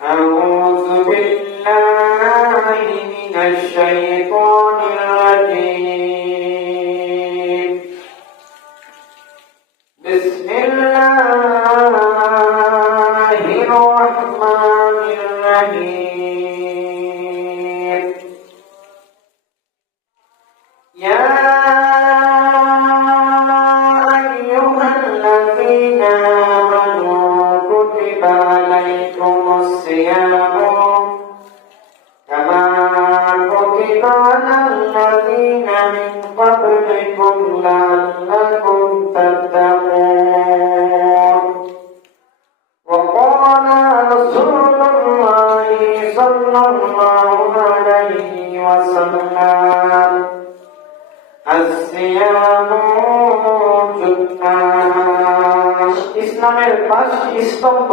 أعوذ بالله من الشيطان الرجيم بسم الله الرحمن الرحيم يا أيها الذين آمنوا كتب عليكم الصيام كما كتب على الذين من قبلكم لعلكم تتقون وقال رسول الله صلى الله عليه وسلم الصيام جنة ইসলামের পাঁচটি স্তম্ভ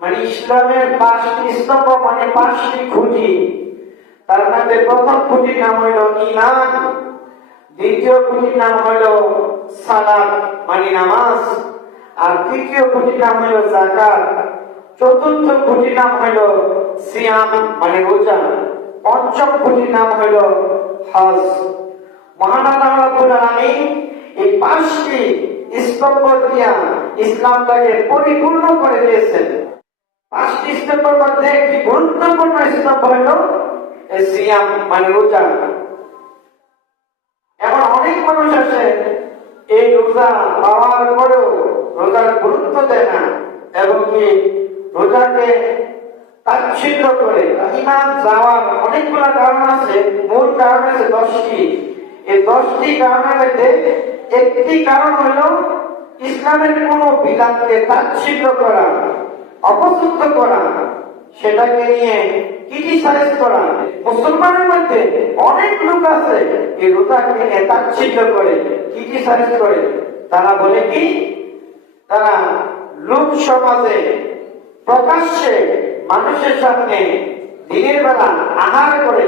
মানে ইসলামের পাঁচটি স্তম্ভ মানে পাঁচটি খুঁটি। তার মধ্যে প্রথম খুঁটির নাম হইল ঈমান, দ্বিতীয় খুঁটির নাম হইল সালাত মানে নামাজ, আর তৃতীয় খুঁটির নাম হইল যাকাত, চতুর্থ খুঁটির নাম হইল সিয়াম মানে রোজা, পঞ্চম খুঁটির নাম হইল হজ। মহান আল্লাহ রাব্বুল আলামিন এই পাঁচটি স্তম্ভ দিয়া ইসলামটাকে পরিপূর্ণ করে দিয়েছেন। পাঁচটি স্তম্ভের মধ্যে একটি গুরুত্বপূর্ণ স্তম্ভ হইল সিয়াম মানে রোজা। এখন অনেক মানুষ আছে এই রোজা পাওয়ার পরেও রোজার গুরুত্ব দেয় না এবং কি রোজাকে তাচ্ছিল্য করে। ঈমান যাওয়ার অনেকগুলো কারণ আছে, মূল কারণ আছে 10টি। এই 10টি কারণের মধ্যে একটি কারণ হইল ইসলামের কোন বিধানকে তাচ্ছিল্য করা, অপছন্দ করা, সেটাকে নিয়ে ক্রিটিসাইজ করা। মুসলমানের মধ্যে অনেক লোক আছে এই রোজাকে নিয়ে তাচ্ছিল্য করে, ক্রিটিসাইজ করে। তারা বলে কি, তারা লোক সমাজে প্রকাশ্যে মানুষের সামনে দিনের বেলা আহার করে,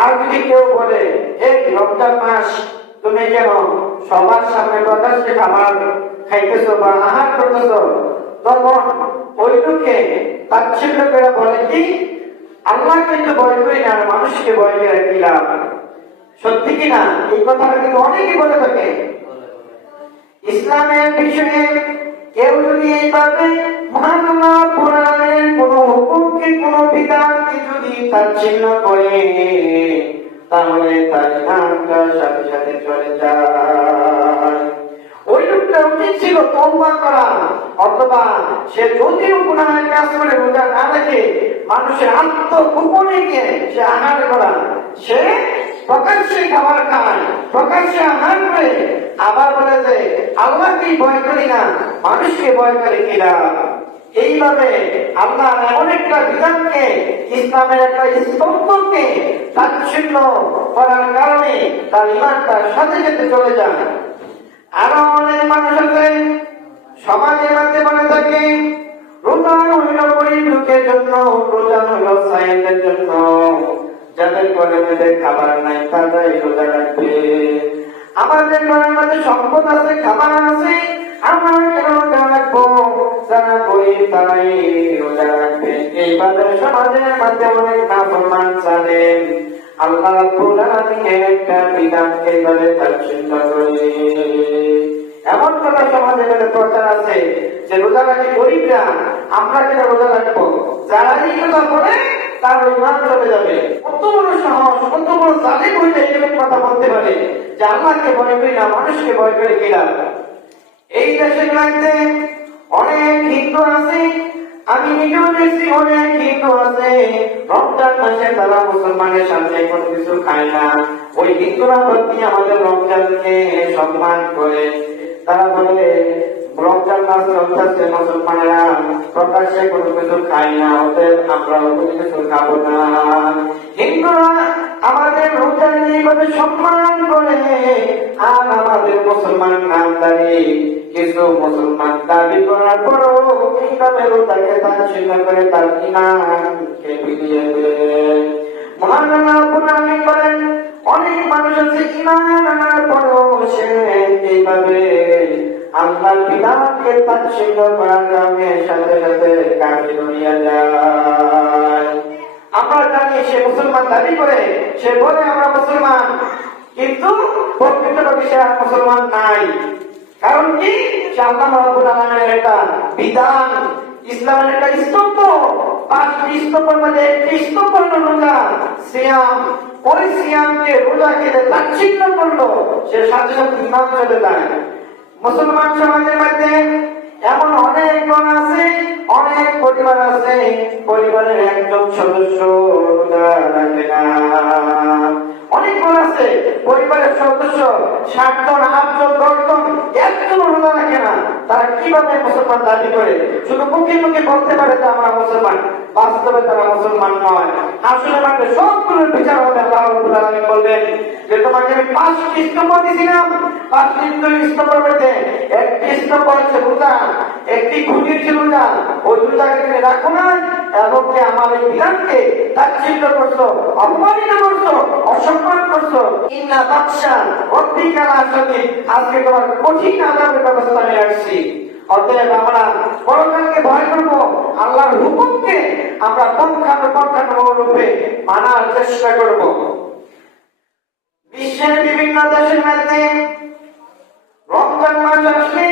আর যদি কেউ বলে এই রমজান মাস তুমি কেন সবার সামনে প্রকাশ্যে খাবার খাইতেছো বা আহার করতেছো, তখন ওই লোককে তাচ্ছিল্য করে বলে কি, আল্লাহ কিন্তু ভয় করি না, মানুষকে ভয় করে কি লাভ। সত্যি কিনা এই কথাটা কিন্তু অনেকেই বলে থাকে। ইসলামের বিষয়ে কেউ যদি এইভাবে মহান আল্লাহ কোরআনের কোন হুকুমকে, কোন বিধানকে যদি তাচ্ছিল্য করে, তাহলে তার ইমানটা সাথে সাথে চলে যায়। ওই লোকটা উচিত ছিল তওবা করা, অথবা সে যদিও গুনাহের কাজ করে রোজা না রেখে মানুষের আত্মগোপনে গিয়ে সে আহার করা, সে প্রকাশ্যে খাবার খায়, প্রকাশ্যে আহার করে, আবার বলে যে আল্লাহকে ভয় করি না, মানুষকে ভয় করে কিনা। এইভাবে আল্লাহ এমন একটা বিধানকে, ইসলামের একটা স্তম্ভকে তাচ্ছিল্য করার কারণে তার ঈমানটা সাথে সাথে চলে যায়। আরো অনেক মানুষ আছে সমাজের মধ্যে বলে থাকে রোজা হইল গরিব লোকের জন্য, রোজা হইল সায়েমদের জন্য, যাদের ঘরের মধ্যে খাবার নাই তারাই রোজা রাখবে। আমাদের ঘরের মধ্যে সম্পদ আছে, খাবার আছে, আমরা কেন রোজা রাখবো? যারা গরিব তারাই রোজা রাখবে। এইভাবে সমাজের মধ্যে অনেক নাফরমান চলেন। আল্লাহ রাব্বুল আলামিনের একটা বিধানকে এইভাবে তাচ্ছিল্য করে। এমন কথা সমাজের মধ্যে প্রচার আছে যে রোজা রাখি গরিবরা, আমরা কেন রোজা রাখবো? যারা এই কথা বলে তার ঈমান চলে যাবে। কত বড় সাহস, কত বড় জালিম হইলে এরকম কথা বলতে পারে যে আল্লাহকে ভয় করি না, মানুষকে ভয় করে কিনা। এই দেশের মধ্যে অনেক হিন্দু আছে, আমি নিজেও দেখছি অনেক হিন্দু আছে রমজান মাসে তারা মুসলমানের সামনে কোনো কিছু খায় না। ওই হিন্দুরা প্রতি আমাদের রমজানকে সম্মান করে। তারা বলে রমজান মাস চলতেছে, মুসলমানেরা প্রকাশ্যে কোনো কিছু খায় না, ওদের আমরা কোনো কিছু খাবো না। হিন্দুরা আমাদের রমজান এইভাবে সম্মান করে, আর আমাদের মুসলমান নামদারি কিছু মুসলমান দাবি করার পরও এইভাবে রোজাকে তাচ্ছিল্য করে তার ঈমানকে বিলিয়ে দেয়। মহান আল্লাহ রাব্বুল আলামিন বলেন অনেক মানুষ আছে ঈমান আনার পরও সে এইভাবে আল্লাহর বিধানকে তাচ্ছিল্য করার কারণে সাথে সাথে কাফির হইয়া যায়। আমরা জানি সে মুসলমান দাবি করে, সে বলে আমরা মুসলমান, কিন্তু প্রকৃতপক্ষে সে আর মুসলমান নাই। কারণ কি? সে আল্লাহ রাব্বুল আলামিনের একটা বিধান, ইসলামের একটা স্তম্ভ, 5টি স্তম্ভের মধ্যে একটি স্তম্ভ হলো রোজা, সিয়াম। ওই সিয়ামকে, রোজাকে তাচ্ছিল্য করলো, সে সাথে সাথে ইমান চলে যায়। মুসলমান সমাজের মধ্যে এমন অনেক জন আছে, অনেক পরিবার আছে, পরিবারের একজন সদস্য রোজা রাখে না। অনেক জন আছে পরিবারের সদস্য 7 জন, 8 জন, 10 জন, একজন রোজা রাখে না। তারা কিভাবে মুসলমান দাবি করে? শুধু মুখে মুখে বলতে পারে যে আমরা মুসলমান, বাস্তবে তারা মুসলমান নয়। আসলে মাত্র সবগুলোর বিচার হবে। আল্লাহ রাব্বুল আলামিন বলবেন যে তোমাকে আমি 5টি স্তম্ভ দিয়েছিলাম, 5টি স্তম্ভের মধ্যে একটি স্তম্ভ হচ্ছে রোজা, একটি খুঁটি ছিল রোজা। ওই রোজাকে তুমি রাখো না এবং কি আমার এই বিধানকে তাচ্ছিল্য করছো, অপমানিত করছো, অসম্মান করছো। ইন্না বাদশা রব্বিকা লাশাদীদ, আজকে তোমার কঠিন আযাবের ব্যবস্থা আমি রাখছি। অতএব আমরা পরকালকে ভয় করবো, আল্লাহর হুকুমকে আমরা পঙ্খানুপঙ্খানুরূপে মানার চেষ্টা করব। বিশ্বের বিভিন্ন দেশের মধ্যে রমজান মাস আসলে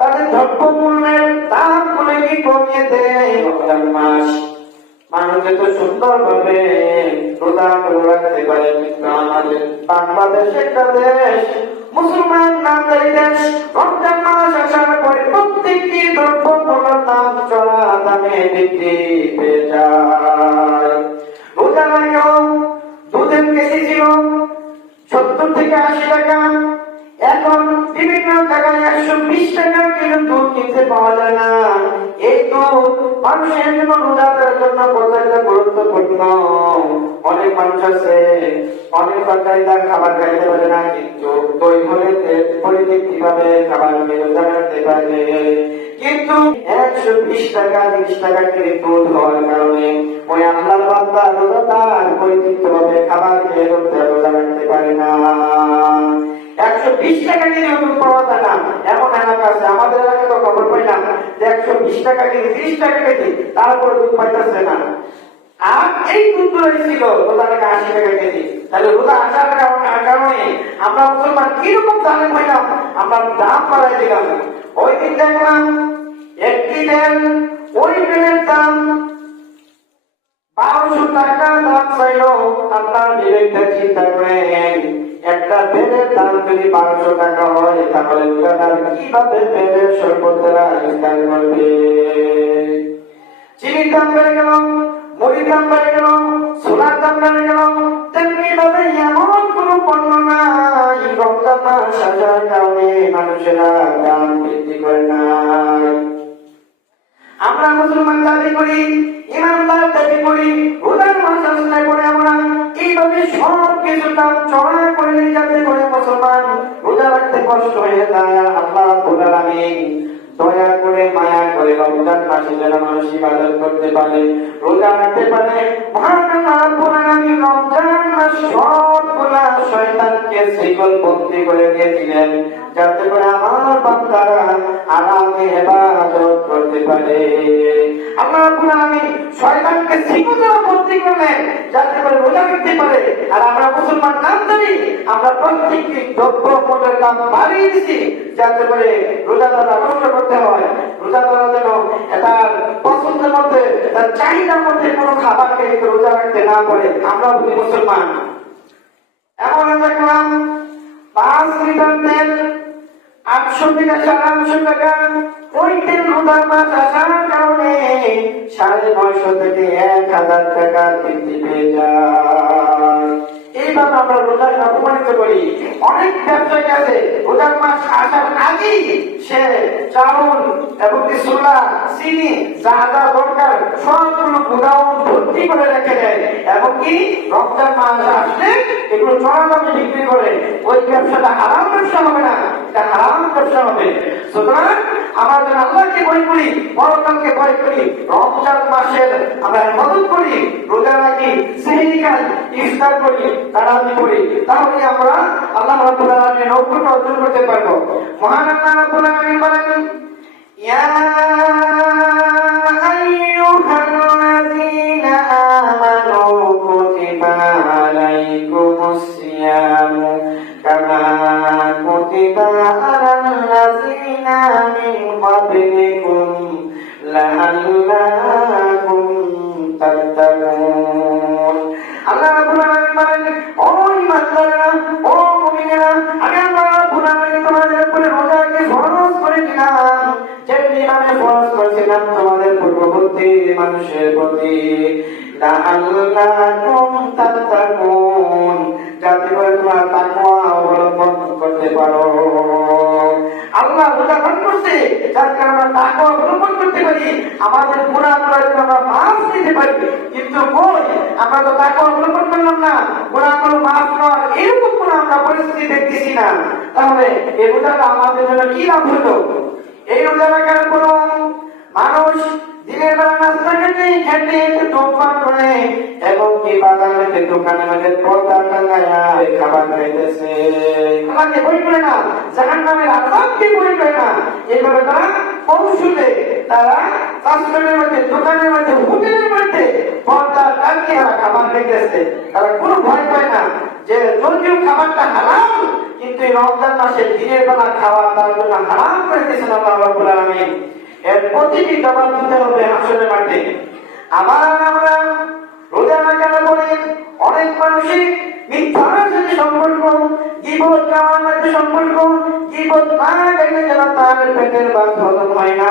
তাদের দ্রব্যমূল্যের দাম গুলোকে কমিয়ে দেয়। রমজান মাস মানুষ এত সুন্দর ভাবে রোজা করে রাখতে পারে, কিন্তু আমাদের বাংলাদেশ একটা দেশ, মুসলমান নামধারী দেশ, রমজান মাস আসার পরে প্রত্যেকটি দ্রব্যমূল্যের দাম চড়া দামে বৃদ্ধি পেয়ে যায়। রোজা লাগেও দুধের কেজি ছিল 70 থেকে 80 টাকা, এখন বিভিন্ন জায়গায় 120 টাকা কিলো দুধ কিনতে পাওয়া যায় না। এই দুধ মানুষের জন্য, রোজাদারের জন্য কত একটা গুরুত্বপূর্ণ। অনেক মানুষ আছে অনেক তরকারি তার খাবার খাইতে পারে না, কিন্তু দই হলে পরিচিত কিভাবে খাবার খেয়ে রোজা রাখতে পারে। কিন্তু 120 টাকা 30 টাকা করে দুধ হওয়ার কারণে ওই আল্লাহর বান্দা রোজাদার পরিচিত ভাবে খাবার খেয়ে রোজা রাখতে পারে না। 120 টাকা কেজি দুধ পাওয়া যায় না এমন এলাকা আছে। আমাদের এলাকায় তো খবর পাইলাম যে 120 টাকা কেজি, 30 টাকা কেজি, তারপরে দুধ পাইতেছে না। আর এই দুধ ছিল রোজা টাকা 80 টাকা কেজি। তাহলে রোজা আসার কারণে আমরা মুসলমান কিরকম জালেম হইলাম, আমরা দাম বাড়াই দিলাম। ওই দিন দেখলাম একটি তেল, ওই তেলের দাম 1200 টাকা দাম চাইল। আপনার বিবেকটা চিন্তা করেন, একটা তেলের দাম যদি 1200 টাকা হয়, তাহলে দোকানদার কিভাবে তেলের শরবতের আবিষ্কার করবে? চিনির দাম বেড়ে গেল, মুড়ির দাম বেড়ে গেল, সোনার দাম বেড়ে গেল। তেমনি ভাবে এমন কোন পণ্য নাই রমজান মাস আসার কারণে মানুষেরা দাম বৃদ্ধি করে না। আমরা মুসলমান দাবি করি, ইমানদার দাবি করি, রোজার মাস আসলে পরে আমরা এইভাবে সব কিছু দাম চড়া করে নিয়ে যাতে করে মুসলমান রোজা রাখতে কষ্ট হয়ে যায়। আল্লাহ রাব্বুল আলামিন দয়া করে মায়া করে রমজান মাসে যেন মানুষ ইবাদত করতে পারে, রোজা রাখতে পারে। মহান আল্লাহ রাব্বুল আলামিন রমজান মাস সবগুলা শয়তানকে শিকল বন্দী করে দিয়েছিলেন, যাতে করে আমার বান্দারা আরামে ইবাদত করতে পারে। আল্লাহ রাব্বুল আলামিন শয়তানকে শিকল বন্দী করলেন যাতে করে রোজা রাখতে পারে। আর আমরা মুসলমান নামধারী, আমরা প্রত্যেকটি দ্রব্যমূল্যের দাম বাড়িয়ে দিচ্ছি যাতে করে রোজাদাররা কষ্ট করতে হয়। রোজাদাররা যেন তার পছন্দের মধ্যে, তার চাহিদার মধ্যে কোনো খাবার খেয়ে রোজা রাখতে না পারে। আমরা বুঝি মুসলমান। এমন দেখলাম 5 লিটার তেল 800 থেকে 850 টাকা। ওই তেল রোজার মাস আসার কারণে 950 থেকে 1000 টাকা বৃদ্ধি পেয়ে যায়। এইভাবে আমরা রোজাকে অপমানিত করি। অনেক ব্যবসায়ী আছে রোজার মাস আসার আগেই সে চাউল এবং ছোলা, চিনি, যা যা দরকার সবগুলো গোডাউন ভর্তি করে রেখে দেয়, এবং কি রমজান মাস আসলে এগুলো চড়া দামে বিক্রি করে। ওই ব্যবসাটা হারাম ব্যবসা হবে না, এটা হারাম ব্যবসা হবে। সুতরাং আমরা যেন আল্লাহকে ভয় করি, পরকালকে ভয় করি, রমজান মাসের আমরা ইবাদত করি, রোজা রাখি, সেহরি খাই, ইফতার করি, তারাবি করি, তাহলে আমরা আল্লাহ রাব্বুল আলামিনের নৈকট্য অর্জন করতে পারবো। মহান আল্লাহ রাব্বুল আলামিন বলেন, ইয়া আইয়ুহাল্লাযীনা আমানু কুতিবা আলাইকুমুস সিয়ামু কামা কুতিবা আলাল্লাযীনা মিন ক্বাবলিকুম লাআল্লাকুম তাত্তাকুন। আল্লাহ রাব্বুল আলামিন বলেন, ও ঈমানদাররা, ও মুমিনেরা, আমি আল্লাহ রাব্বুল আলামিন তোমাদের উপরে রোজাকে ফরজ করে দিলাম, যেমনি আমি ফরজ করেছিলাম তোমাদের পূর্ববর্তী মানুষের প্রতি, লাআল্লাকুম তাত্তাকুন, যাতে করে তোমরা তাকওয়া অবলম্বন করতে পারো। আল্লাহ রোজা পালন করতে যাতে আমরা তাকওয়া অবলম্বন করতে পারি, আমাদের গুনাহ আমরা মাফ দিতে পারি। কিন্তু কই, আমরা তো তাকওয়া অবলম্বন করলাম না, গুনাহগুলো মাফ করার এরকম কোনো আমরা পরিস্থিতি দেখতেছি না। তাহলে এই রোজাটা আমাদের জন্য কি লাভ হলো? এই রোজা রাখার কোনো মানুষ দিনের বেলা নাস্তা খেতে একটু টোপান করে এবং কি বাজারে দোকানে মধ্যে পর্দা টাঙায় খাবার খাইতেছে, আমাকে বই করে না, জাহান্নামের আযাবকে বই করে না, এইভাবে তারা কৌশলে তারা রাস্তার মধ্যে, দোকানের মধ্যে, হোটেলের মধ্যে পর্দা টাঙিয়ে খাবার খাইতেছে। তারা কোনো ভয় পায় না যে যদিও খাবারটা হারাম, কিন্তু এই রমজান মাসে দিনের বেলা খাওয়া তার জন্য হারাম করে দিয়েছেন আল্লাহ রাব্বুল আলামিন। এর প্রতিটি জবাব দিতে হবে হাসরের মাঠে। আবার আমরা রোজা রাখার পরে অনেক মানুষই মিথ্যার সাথে সম্পর্ক, গীবত করার মধ্যে সম্পর্ক, গীবত না গেলে যেন তার পেটের ভাত হজম হয় না,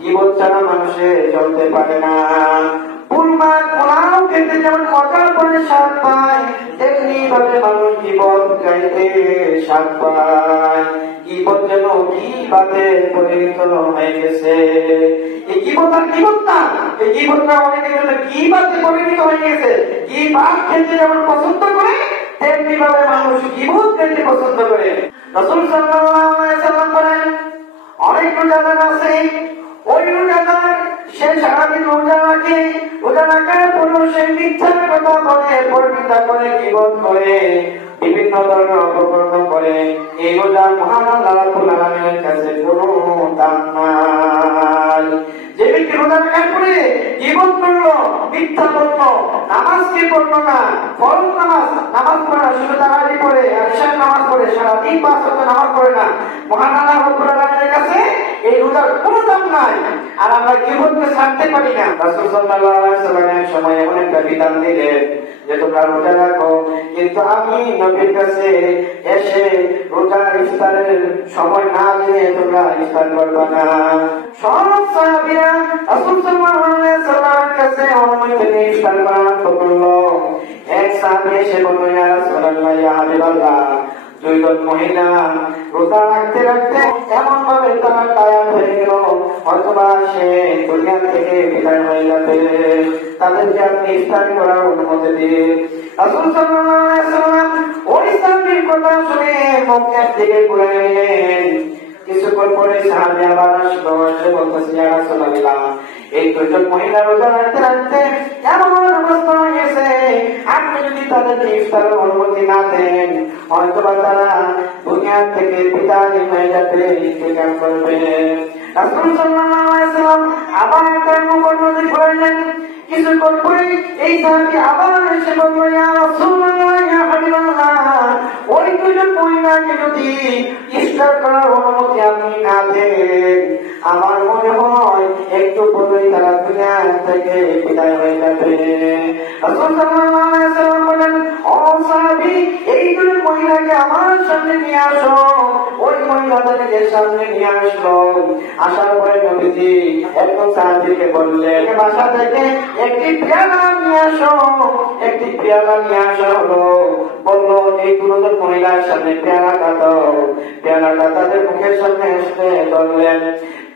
গীবত ছাড়া মানুষে চলতে পারে না। পোলাও খেতে যেমন মজার পরে স্বাদ পায়, তেমনি ভাবে মানুষ গীবত গাইতে স্বাদ পায়। গীবত যেন কি বাদে পরিণত হয়ে গেছে। এই গীবত আর গীবত না, এই গীবতটা অনেকের জন্য কি বাদে পরিণত হয়ে গেছে। গীবত খেতে যেমন পছন্দ করে, তেমনি ভাবে মানুষ গীবত খেতে পছন্দ করে। রাসূল সাল্লাল্লাহু আলাইহি ওয়াসাল্লাম বলেন, অনেক রোজাদার আছে, ওই রোজাদার সে সারাদিন রোজা রাখে, রোজা রাখার পরেও সে মিথ্যার কথা বলে, পরনিন্দা করে, গীবত করে, বিভিন্ন ধরনের অপকর্ম করে। এই রোজা মহান আল্লাহ রাব্বুল আলামিনের কাছে কোনো দাম নাই। যে ব্যক্তি রোজা রাখার পরে গীবত করলো, মিথ্যা বললো, নামাজকে পড়লো না, ফরজ নামাজ পড়ে না, শুধু তারাবি পড়ে, ইশার নামাজ পড়ে, সারাদিন 5 ওয়াক্ত নামাজ পড়ে না, মহান আল্লাহ রাব্বুল আলামিনের কাছে এই রোজার কোনো দাম নাই। আর আমরা গীবতকে ছাড়তে পারি না। রাসূল সাল্লাল্লাহু আলাইহি ওয়াসাল্লামের সময় এমন একটা বিধান দিলেন যে তোমরা রোজা রাখো, কিন্তু আমি নবীর কাছে এসে রোজার ইফতারের সময় না দিয়ে তোমরা ইফতার করবে না। সব সাহাবীরা রাসূল সাল্লাল্লাহু আলাইহি ওয়াসাল্লামের কাছে অনুমতি নিয়ে ইফতার করা আরম্ভ করলো। এক সাহাবী এসে বলল, ইয়া রাসূলুল্লাহ, ইয়া হাবিবাল্লাহ, দুইজন মহিলা রোজা রাখতে রাখতে এমন ভাবে তারা টায়ার্ড হয়ে গেল, অথবা সে দুনিয়া থেকে বিদায় হয়ে যাবে, তাদেরকে আপনি ইফতার করার অনুমতি দিন। রাসূল সাল্লাল্লাহু আলাইহি ওয়াসাল্লাম ওই সাহাবীর কথা শুনে মুখ থেকে ঘুরে নিলেন। কিছুক্ষণ পরে সাহাবী আবার আসলো, এসে বলতেছে, ইয়া রাসূলুল্লাহ, এই দুজন মহিলা রোজা রাখতে রাখতে এমন অবস্থা হয়ে গেছে, আপনি যদি তাদেরকে ইফতারের অনুমতি না দেন, হয়তোবা তারা দুনিয়া থেকে বিদায় হয়ে যাবে, ইন্তেকাল করবে। রাসূল সাল্লাল্লাহু আলাইহি ওয়াসাল্লাম আবার তার মুখ নদী ঘুরাইলেন। কিছুক্ষণ পরে এই সাহাবী আবার এসে বলল, ইয়া রাসূলুল্লাহ, ইয়া হাবিবাল্লাহ, ওই দুজন মহিলাকে যদি ইফতার করার অনুমতি আপনি না দেন, আমার মনে হয় একটু পরেই তারা দুনিয়া থেকে বিদায় হয়ে যাবে। রাসূল সাল্লাল্লাহু আলাইহি ওয়াসাল্লাম বলেন, ও সাহাবী, এই দুজন মহিলাকে আমার সামনে নিয়ে আসো। ওই মহিলাদেরকে সামনে নিয়ে আসলো। আসার পরে নবীজি একজন সাহাবীকে বললেন, বাসা থেকে একটি পেয়ালা নিয়ে আসো। একটি পেয়ালা নিয়ে আসা হলো। বললো, এই দুজন মহিলার সামনে পেয়ালাটা দাও। পেয়ালাটা তাদের মুখের সামনে এসে ধরলেন।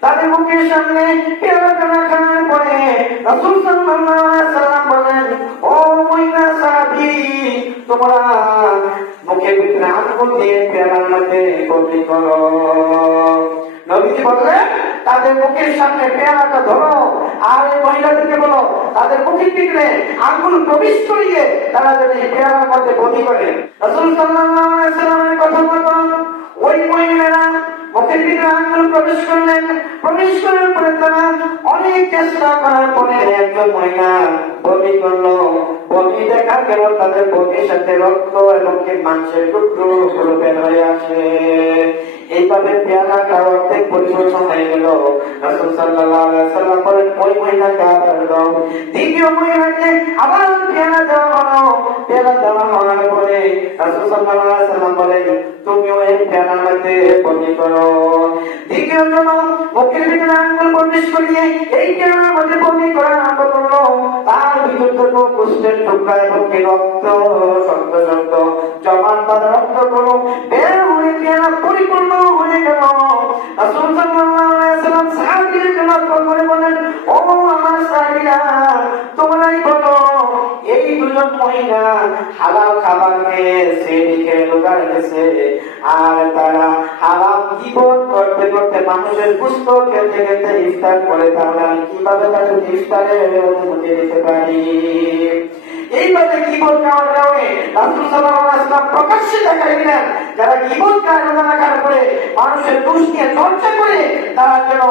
তাদের মুখের সামনে পেয়ালাটা রাখার পরে রাসূল সাল্লাল্লাহু আলাইহি ওয়াসাল্লাম বলেন, ও মহিলা সাহাবী, তোমরা মুখের ভিতরে আঙ্গুল দিয়ে পেয়ালার মধ্যে বন্দি করো। নবীজি বললেন তাদের মুখের সামনে পেয়ালাটা ধরো, আর এই মহিলাদেরকে বলো তাদের মুখের ভিতরে আঙ্গুল প্রবেশ করিয়ে তারা যদি পেয়ালার মধ্যে বন্দি করে। রাসূল সাল্লাল্লাহু আলাইহি ওয়াসাল্লামের কথা মতো ওই মহিলারা মুখের ভিতরে আঙ্গুল প্রবেশ করলেন। প্রবেশ করার পরে তারা অনেক চেষ্টা করার পরে একজন মহিলা বমি করলো। বমি দেখা গেল তাদের বমির সাথে রক্ত এবং মাংসের টুকরো বের হয়ে আসে। এইভাবে পেয়ালাটা অর্ধেক পরিবর্তন হয়ে গেল। রাসূল সাল্লাল্লাহু আলাইহি ওয়াসাল্লাম বলেন ওই মহিলাকে আবার দাও। দ্বিতীয় মহিলাকে আবার পেয়ালা দেওয়া হলো। পেয়ালা দেওয়া হওয়ার পরে রাসূল সাল্লাল্লাহু আলাইহি ওয়াসাল্লাম বলেন তুমিও এই পেয়ালার মধ্যে বমি করো। দ্বিতীয় জন মুখের ভিতরে আঙ্গুল প্রবেশ করিয়ে এই পেয়ালার মধ্যে বমি করা আরম্ভ করলো। তার ভিতর থেকে কুষ্ঠের টুকরা এবং রক্ত শক্ত শক্ত জমাট বাঁধা রক্তগুলো বের হয়ে পেয়ালা পরিপূর্ণ হয়ে গেল। রাসূল সাল্লাল্লাহু আলাইহি ওয়াসাল্লাম সাহাবীদেরকে লক্ষ্য করে বলেন ও আমার সাহাবীরা তোমরাই বলো এই দুজন মহিলা হালাল খাবার খেয়ে সেদিকে রোজা রেখেছে, আর তারা হারাম জীবন করতে করতে মানুষের পুষ্ট খেতে খেতে ইফতার করে, তাহলে আমি কিভাবে তাদের ইফতারের অনুমতি দিতে পারি? এইভাবে গীবত খাওয়ার কারণে রাসূল সাল্লাল্লাহু আলাইহি ওয়াসাল্লাম প্রকাশ্যে দেখাই দিলেন যারা গীবত খায় রোজা রাখার পরে মানুষের দোষ নিয়ে চর্চা করে তারা যেন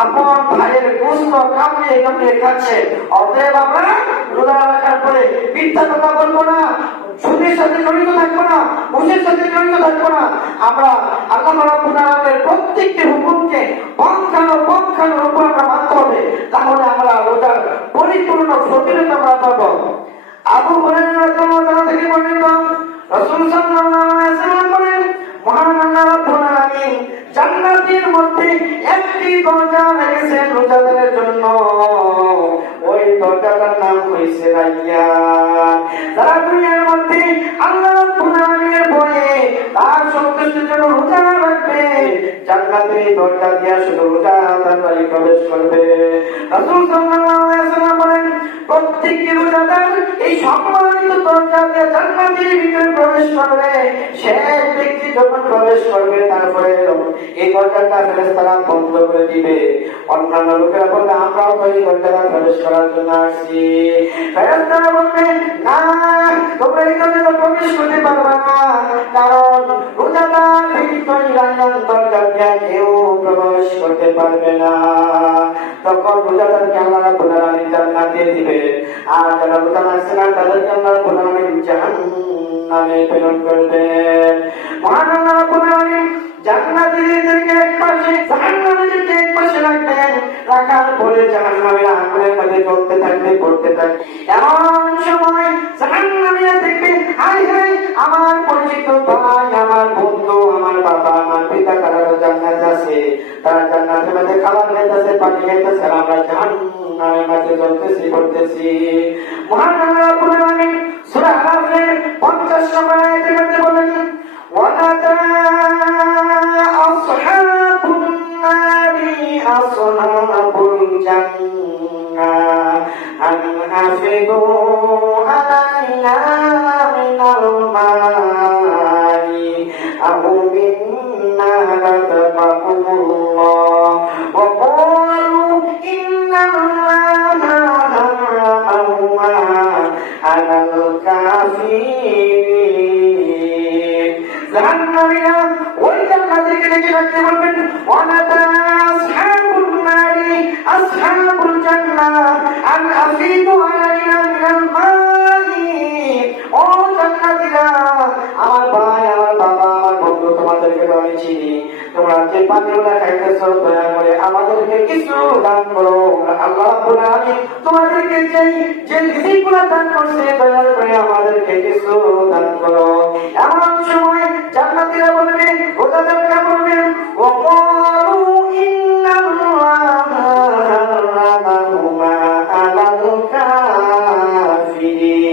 আপন ভাইয়ের গোশত কামড়িয়ে কামড়িয়ে খাচ্ছে। অতএব আমরা রোজা রাখার পরে মিথ্যা কথা বলবো না, সুদের সাথে জড়িত থাকবো না, ঘুষের সাথে জড়িত থাকবো না। আমরা আল্লাহ রাব্বুল আলামিনের প্রত্যেকটি হুকুমকে পঙ্খানুপুঙ্খানুর উপর আমরা মানতে হবে, তাহলে আমরা রোজার পরিপূর্ণ ফজিলত আমরা পাবো। আবু হুরায়রা রাদিয়াল্লাহু তাআলা থেকে বর্ণিত রাসূল সাল্লাল্লাহু আলাইহি ওয়াসাল্লাম বলেন মহান আল্লাহ রাব্বুল আলামিন জান্নাতের মধ্যে একটি দরজা রেখেছেন রোজাদারের জন্য। ওই দরজাটার নাম হইছে রায়্যান। যারা দুনিয়ার মধ্যে আল্লাহ রাব্বুল আলামিনের ভয়ে তার সন্তুষ্টির জন্য রোজা রাখবে, জান্নাতের এই দরজা দিয়ে শুধু রোজাদাররাই প্রবেশ করবে। রাসূল সাল্লাল্লাহু আলাইহি ওয়াসাল্লাম বলেন প্রত্যেকটি রোজাদার এই সম্মানিত দরজা দিয়ে জান্নাতের ভিতরে প্রবেশ করবে। শেষ ব্যক্তি যখন প্রবেশ করবে তারপরে এই দরজাটা ফেরেশতারা বন্ধ করে দিবে। অন্যান্য লোকেরা বলবে আমরাও তো এই দরজাটা প্রবেশ করার জন্য আসছি। ফেরেশতারা বলবে না, তোমরা এই দরজাটা প্রবেশ করতে পারবে না, কারণ রোজাদার ব্যতীত এই রায়্যান দরজা দিয়ে কেউ প্রবেশ করতে পারবে না। তখন রোজাদারকে আল্লাহ রাব্বুল আলামিন জান্নাত দিয়ে দিবে, আর যারা রোজা রাখছে না তাদেরকে আল্লাহ রাব্বুল আলামিন জাহান্নামে প্রেরণ করবেন। মহান আল্লাহ রাব্বুল আলামিন জান্নাতীদেরকে এক পাশে, জাহান্নামীদেরকে এক পাশে রাখবেন। রাখার পরে জাহান্নামীর আগুনের মধ্যে জ্বলতে থাকবে, পড়তে থাকবে। এমন সময় জাহান্নামীরা দেখবে হায় হায় আমার পরিচিত ভাই, আমার বন্ধু, আমার বাবা, আমার পিতা তারা তো জান্নাতে আছে, তারা জান্নাতের মধ্যে খাবার খাইতেছে, পানি খাইতেছে, আর আমরা জাহান্নামের মধ্যে জ্বলতেছি, পড়তেছি। মহান আল্লাহ রাব্বুল আলামিন সূরা আরাফের 50 নম্বর আয়াতের মধ্যে বলেন ওয়ানাদা আসহাবুন নারি আসহাবুল জান্নাহ আন আফিদু আলাইনা মিনাল মাই আউ মিন্না রাযাকাহুমুল্লাহ ওয়া ক্বালু ইন্নাল্লাহা হারামাহুমা আলাল কাফিরিন। জাহান্নামীরা ওই জান্নাতীকে ডেকে ডাকতে বলবেন ওয়ানাদা আসহাবুন নারি আসহাবুল জান্নাহ আন আফিদু আলাইনা মিনাল মাই। ও জান্নাতীরা, আমার ভাই, আমার বাবা, আমার বন্ধু, তোমাদেরকে বলেছি তোমরা যে পানিগুলা খাইতেছ দয়া করে আমাদেরকে কিছু দান করো। আল্লাহ রাব্বুল আলামিন তোমাদেরকে যে রিজিকগুলা দান করছে দয়া করে আমাদেরকে কিছু দান করো। এমন সময় জান্নাতীরা বলবে, রোজাদাররা বলবে ওয়া ক্বালু ইন্নাল্লাহা হারামাহুমা আলাল কাফিরিন।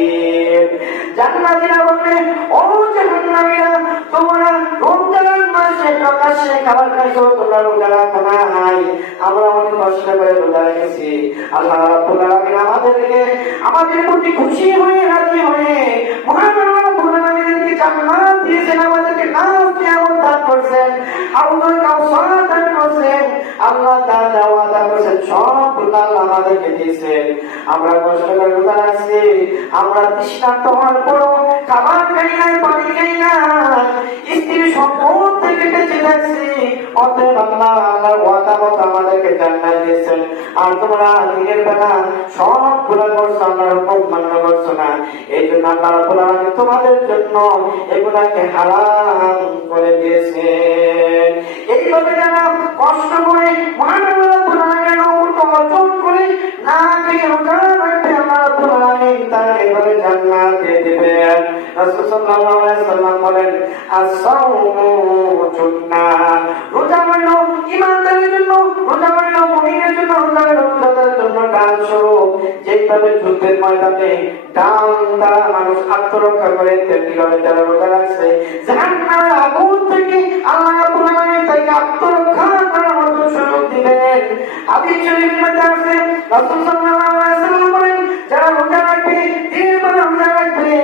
জান্নাতীরা বলবে ও জাহান্নামীরা, তোমরা রমজান মাসে প্রকাশ্যে খাবার খাইছো, তোমরা রোজা রাখো নাই, আমরা অনেক কষ্ট করে রোজা রেখেছি। আল্লাহ রাব্বুল আলামিন আমাদের প্রতি খুশি হয়ে রাজি হয়ে মহান আল্লাহ রাব্বুল আলামিনকে জান্নাত দিয়েছেন, আমাদেরকে নাম নিয়ামত দান করছেন, হাউজুল কাউসার দান করছেন, আল্লাহ তাআলা ওয়াদা করেছেন সবগুলো আল্লাহ আমাদেরকে দিয়েছেন। আমরা কষ্ট করে রোজা রাখছি, আমরা তৃষ্ণার্ত হওয়ার পরও খাবার খাই না, পানি খাই না, স্ত্রী সম্পদ থেকে বেঁচে থাকছি। অতএব আল্লাহর ওয়াদা মতো আমাদেরকে জান্নাত দিয়েছেন। আর তোমরা দিনের বেলা সবগুলো করছো, আল্লাহর হুকুম মান্য করছো না। এই জন্য আল্লাহ রাব্বুল আলামিন তোমাদের জন্য এগুলাকে হারাম করে দিয়েছেন। এইভাবে যারা কষ্ট করে মহান আল্লাহ রাব্বুল আলামিনের অনুগ্রহ অর্জন করে না খেয়ে রোজা রাখবে, আল্লাহ রাব্বুল আলামিন তাকে এভাবে জান্নাত দিয়ে দিবেন। রাসূল সাল্লাল্লাহু আলাইহি ওয়াসাল্লাম বলেন, আস-সাওমু জুন্নাহ, রোজা হলো ঈমানদারের জন্য, রোজা হলো মুমিনের জন্য, রোজা হলো রোজাদারের জন্য ঢাল স্বরূপ। যেভাবে যুদ্ধের ময়দানে ঢাল দ্বারা মানুষ আত্মরক্ষা করে, তেমনিভাবে যারা রোজা রাখছে জাহান্নামের আগুন থেকে আল্লাহ রাব্বুল আলামিন তাকে আত্মরক্ষা করার মতো সুযোগ দিবেন। হাদিস শরীফের মধ্যে আছে, রাসূল সাল্লাল্লাহু আলাইহি ওয়াসাল্লাম বলেন, যারা রোজা রাখবে, দিনের বেলা রোজা রাখবে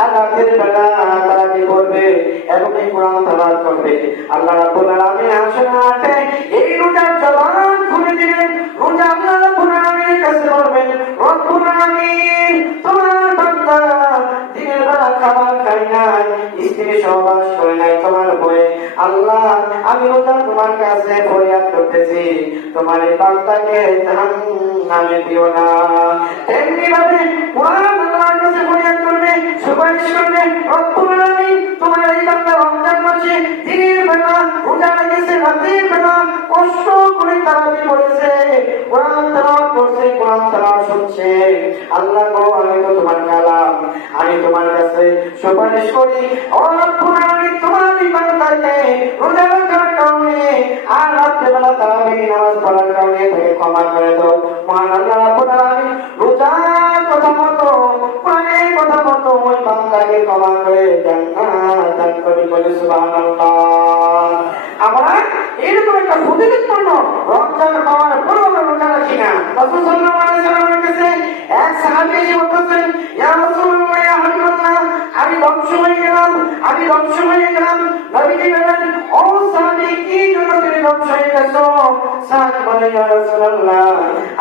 আর রাতের বেলা তারা কি করবে? এরকমই কোরআন তেলাওয়াত করবে। আল্লাহ রাব্বুল আলামিন আসলে এই রোজার জবান খুলে দিবেন। রোজা আল্লাহ রাব্বুল আলামিনের কাছে বলবেন, রব্বুল আলামিন তোমার বান্দা দিনের বেলা খাবার খাই নাই, স্ত্রী সহবাস করে নাই তোমার ভয়ে, আল্লাহ আমি রোজা তোমার কাছে ফরিয়াদ করতেছি, তোমার এই বান্দাকে জাহান্নামে দিও না। এমনি ভাবে কোরআন আল্লাহর কাছে ফরিয়াদ করবে, সুপারিশ করবে, রব্বুল আলামিন তোমার এই বান্দা রমজান মাসে দিনের বেলা রোজা রেখেছে, রাতের বেলা কষ্ট করে তারাবি পড়েছে, কোরআন তেলাওয়াত করছে, কোরআন তেলাওয়াত শুনছে, আল্লাহ গো আমি তো তোমার কালাম, আমি তোমার কাছে সুপারিশ করি, ও রব্বুল আলামিন তোমার এই বান্দাকে রোজা রাখার কারণে আর রাতের বেলা তারাবি নামাজ পড়ার কারণে তাকে ক্ষমা করে দাও। মহান আল্লাহ রাব্বুল আলামিন রোজার কথা মতো, কোরআনের কথা মতো ওই বান্দাকে ক্ষমা করে জান্নাত দান করে, বলে সুবহানাল্লাহ। আমরা এরকম একটা ফজিলতপূর্ণ রমজান পাওয়ার পরও আমরা রোজা রাখি না। রাসূল সাল্লাল্লাহু আলাইহি ওয়াসাল্লামের কাছে এক সাহাবী এসে বলতেছেন, ইয়া রাসূলুল্লাহ, ইয়া হাবিবাল্লাহ, আমি ধ্বংস হয়ে গেলাম, আমি ধ্বংস হয়ে গেলাম। নবীজি বলেন, ও সাহাবী, কি জন্য তুমি ধ্বংস হয়ে গেছো? সাহাবী বলে, ইয়া রাসূলুল্লাহ,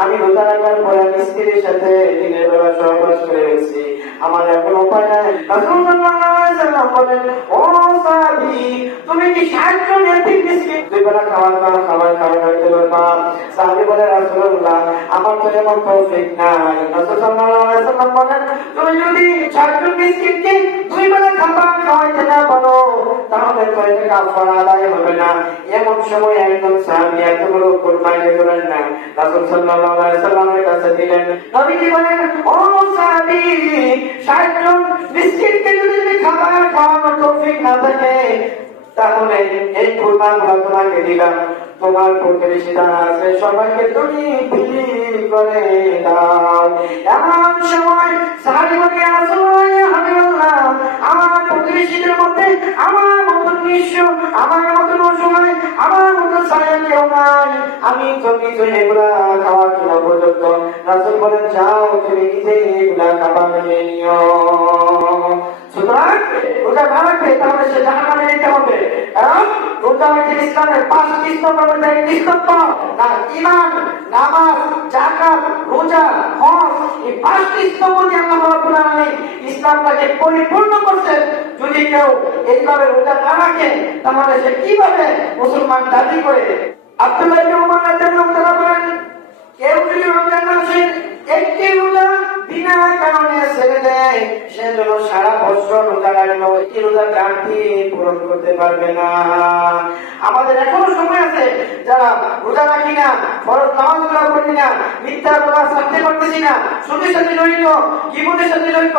আমি রোজা রাখার পরে আমি স্ত্রীর সাথে দিনের বেলা সহবাস করে গেছি, আমার এখন উপায় নাই। রাসূল সাল্লাল্লাহু আলাইহি ওয়াসাল্লাম বলেন, ও সাহাবী, তুমি কি 60 জন এতিম মিসকিন দুই বেলা খাবার খাইতে পারবা? সাহাবী বলে, রাসূলুল্লাহ, আমার তো এমন তৌফিক নাই। রাসূল সাল্লাল্লাহু আলাইহি ওয়াসাল্লাম বলেন, তুমি যদি 60 জন মিসকিনকে দুই বেলা খাবার খাওয়াইতে না পারো তাহলে তো এটা কাফারা আদায় হবে না। এমন সময় একজন সাহাবী এত বড় কুরবানি দিলেন না, রাসূল সাল্লাল্লাহু আলাইহি ওয়াসাল্লামের কাছে দিলেন। নবীজি বলেন, ও সাহাবী, 60 জন মিসকিনকে যদি খাবার খাওয়ানোর তৌফিক না থাকে তাহলে এই কুরবানটা তোমাকে দিলাম, তোমার প্রতিবেশী যারা আছে সবাইকে তুমি বিলি করে দাও। এমন সময় সাহাবী বলে, ইয়া রাসূলুল্লাহ, ইয়া হাবিবাল্লাহ, আমার প্রতিবেশীদের মধ্যে আমার মতন নিঃস্ব, আমার মতন অসহায়, আমার মতন ছায়া কেউ নাই, আমি তো কিছু এগুলা খাওয়ার জন্য উপযুক্ত। রাসূল বলেন, যাও তুমি নিজে এগুলা খাবার নিয়ে নিও। সুতরাং রোজা না রাখবে তাহলে সে জাহান্নামে যেতে হবে। কারণ রোজা হচ্ছে ইসলামের 5টি স্তম্ভের মধ্যে একটি স্তম্ভ, না ঈমান, নামাজ, যাকাত, রোজা, হজ, এই 5টি স্তম্ভ দিয়ে আল্লাহ রাব্বুল আলামিন ইসলামটাকে পরিপূর্ণ করছেন। যদি কেউ এইভাবে রোজা না রাখে তাহলে সে কিভাবে মুসলমান দাবি করে? আব্দুল্লাহ ইবনে উমর রাদিয়াল্লাহু তাআলা বলেন, কেউ যদি রমজান মাসে একটি রোজা বিনা কারণে ছেড়ে দেয়, সে যেন সারা বছর রোজা রাখলো, এই রোজা ঘাটতি পূরণ করতে পারবে না। আমাদের এখনো সময় আছে যারা রোজা রাখি না, ফরজ নামাজগুলো পড়ি না, মিথ্যা কথা সাথে করতেছি না, সুদের সাথে জড়িত, গীবতের সাথে জড়িত,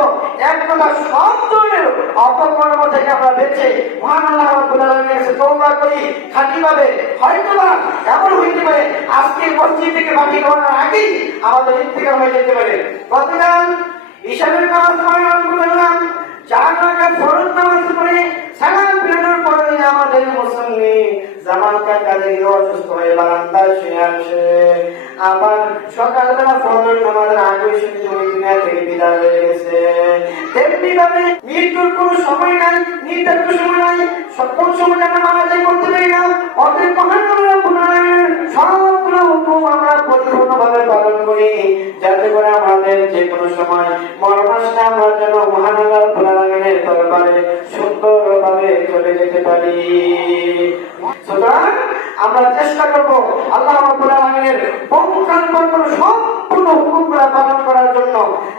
এক কথা সব ধরনের অপকর্ম থেকে আমরা বেঁচে মহান আল্লাহ রাব্বুল আলামিনের কাছে তওবা করি খাঁটিভাবে। হয়তোবা এমন হইতে পারে আজকের মসজিদ থেকে বাকি করার আগেই আমাদের ইন্তেকাল হয়ে যেতে পারে। গতকাল ঈশানের নামাজ পড়লাম, 4 রাকাত ফরজ নামাজ পড়ে সালাম ফেরানোর পরে আমাদের মুসল্লি জামাল কাকা দেখে অসুস্থ হয়ে বারান্দায় শুয়ে আসে। আবার সকালবেলা ফজর নামাজের আগে শুনে দুনিয়া থেকে বিদায় হয়ে গেছে। তেমনি এমনি ভাবে মৃত্যুর কোনো সময় নাই, নির্ধারিত সময় নাই, কোন সময় আমরা মারা যাই করতে পারি না। অতএব মহান আল্লাহ রাব্বুল আলামিনের সবগুলো হুকুম আমরা পরিপূর্ণভাবে পালন করি, যাতে করে আমাদের যে কোনো সময় মরণ আসলে আমরা যেন মহান আল্লাহ রাব্বুল আলামিনের দরবারে সুন্দরভাবে চলে যেতে পারি। সুতরাং আমরা চেষ্টা করব আল্লাহ রাব্বুল আলামিনের বংশানুক্রমে সম্পূর্ণ হুকুমগুলো পালন করার জন্য।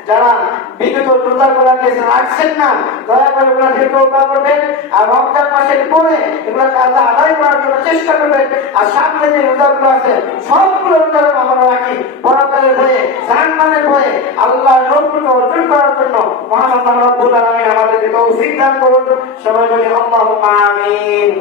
যারা বিগত রোজাগুলোকে রাখছেন না, দয়া করে ওগুলা থেকে তওবা করবেন, আর রমজান মাসের পরে এগুলা কাজা আদায় করার জন্য চেষ্টা করবেন। আর সামনে যে রোজাগুলো আছে সবগুলো রোজা আমরা রাখি পরকালের ভয়ে, জাহান্নামের ভয়ে, আল্লাহর নৈকট্য অর্জন করার জন্য। মহান আল্লাহ রাব্বুল আলামিন আমাদেরকে তৌফিক দান করুন। সবাই বলি আল্লাহুম্মা আমিন।